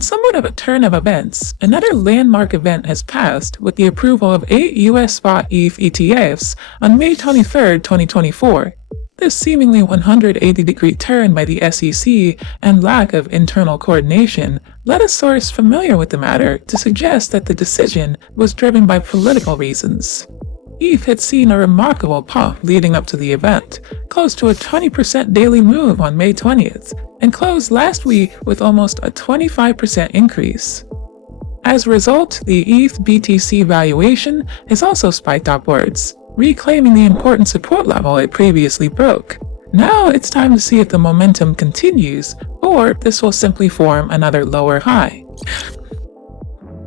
In somewhat of a turn of events, another landmark event has passed with the approval of 8 U.S. spot Eth ETFs on May 23, 2024. This seemingly 180-degree turn by the SEC and lack of internal coordination led a source familiar with the matter to suggest that the decision was driven by political reasons. Eth had seen a remarkable pump leading up to the event, close to a 20% daily move on May 20th, and closed last week with almost a 25% increase. As a result, the Eth BTC valuation has also spiked upwards, reclaiming the important support level it previously broke. Now it's time to see if the momentum continues, or this will simply form another lower high.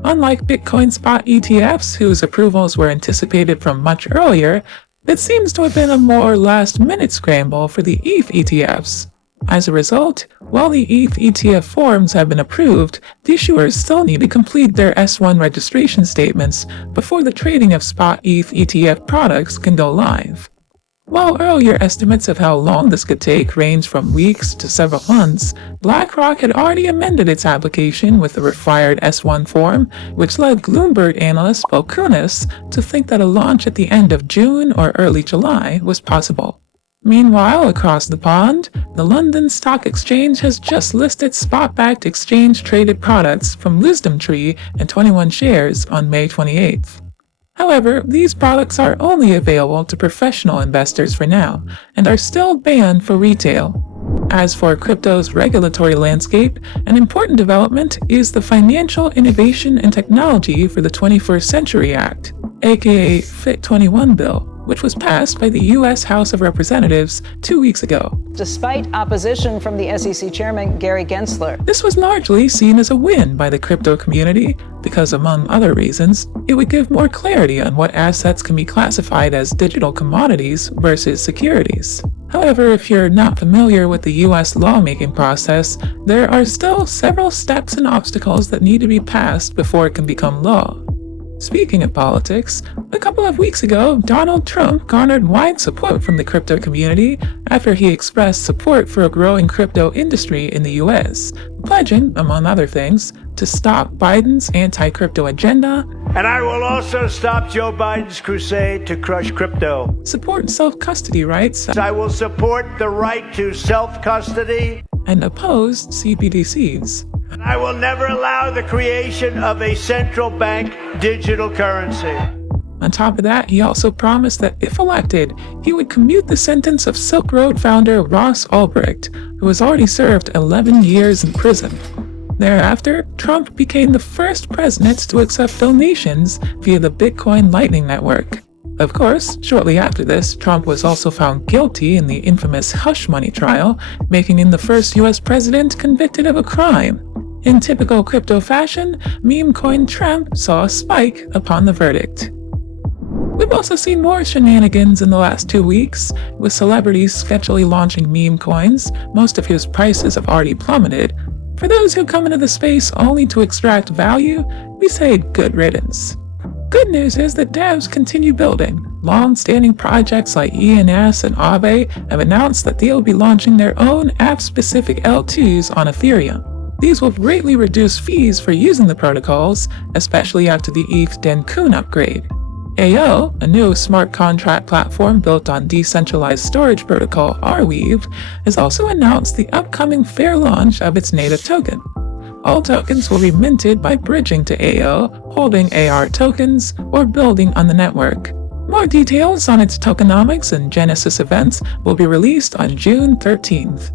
Unlike Bitcoin spot ETFs, whose approvals were anticipated from much earlier, it seems to have been a more last-minute scramble for the Eth ETFs. As a result, while the Eth ETF forms have been approved, the issuers still need to complete their S1 registration statements before the trading of spot Eth ETF products can go live. While earlier estimates of how long this could take range from weeks to several months, BlackRock had already amended its application with the required S1 form, which led Bloomberg analyst Bo Kunis to think that a launch at the end of June or early July was possible. Meanwhile, across the pond, the London Stock Exchange has just listed spot-backed exchange-traded products from WisdomTree and 21 shares on May 28th. However, these products are only available to professional investors for now, and are still banned for retail. As for crypto's regulatory landscape, an important development is the Financial Innovation and Technology for the 21st Century Act, aka FIT21 bill, which was passed by the U.S. House of Representatives 2 weeks ago. Despite opposition from the SEC chairman, Gary Gensler. This was largely seen as a win by the crypto community because, among other reasons, it would give more clarity on what assets can be classified as digital commodities versus securities. However, if you're not familiar with the U.S. lawmaking process, there are still several steps and obstacles that need to be passed before it can become law. Speaking of politics, a couple of weeks ago, Donald Trump garnered wide support from the crypto community after he expressed support for a growing crypto industry in the US, pledging, among other things, to stop Biden's anti-crypto agenda, and I will also stop Joe Biden's crusade to crush crypto. Support self-custody rights, I will support the right to self-custody, and oppose CBDCs. I will never allow the creation of a central bank digital currency. On top of that, he also promised that if elected, he would commute the sentence of Silk Road founder Ross Ulbricht, who has already served 11 years in prison. Thereafter, Trump became the first president to accept donations via the Bitcoin Lightning Network. Of course, shortly after this, Trump was also found guilty in the infamous hush money trial, making him the first U.S. president convicted of a crime. In typical crypto fashion, meme coin Trump saw a spike upon the verdict. We've also seen more shenanigans in the last 2 weeks, with celebrities sketchily launching meme coins, most of whose prices have already plummeted. For those who come into the space only to extract value, we say good riddance. Good news is that devs continue building. Long-standing projects like ENS and Aave have announced that they'll be launching their own app-specific L2s on Ethereum. These will greatly reduce fees for using the protocols, especially after the ETH Dencun upgrade. AO, a new smart contract platform built on decentralized storage protocol Arweave, has also announced the upcoming fair launch of its native token. All tokens will be minted by bridging to AO, holding AR tokens, or building on the network. More details on its tokenomics and Genesis events will be released on June 13th.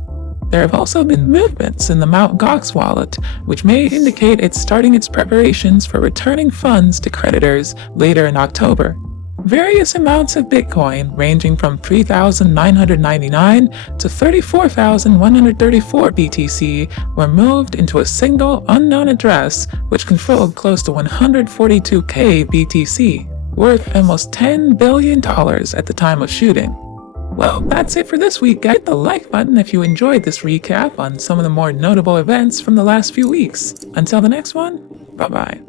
There have also been movements in the Mt. Gox wallet, which may indicate it's starting its preparations for returning funds to creditors later in October. Various amounts of Bitcoin, ranging from 3,999 to 34,134 BTC, were moved into a single unknown address which controlled close to 142k BTC, worth almost $10 billion at the time of shooting. Well, that's it for this week. Hit the like button if you enjoyed this recap on some of the more notable events from the last few weeks. Until the next one, bye-bye.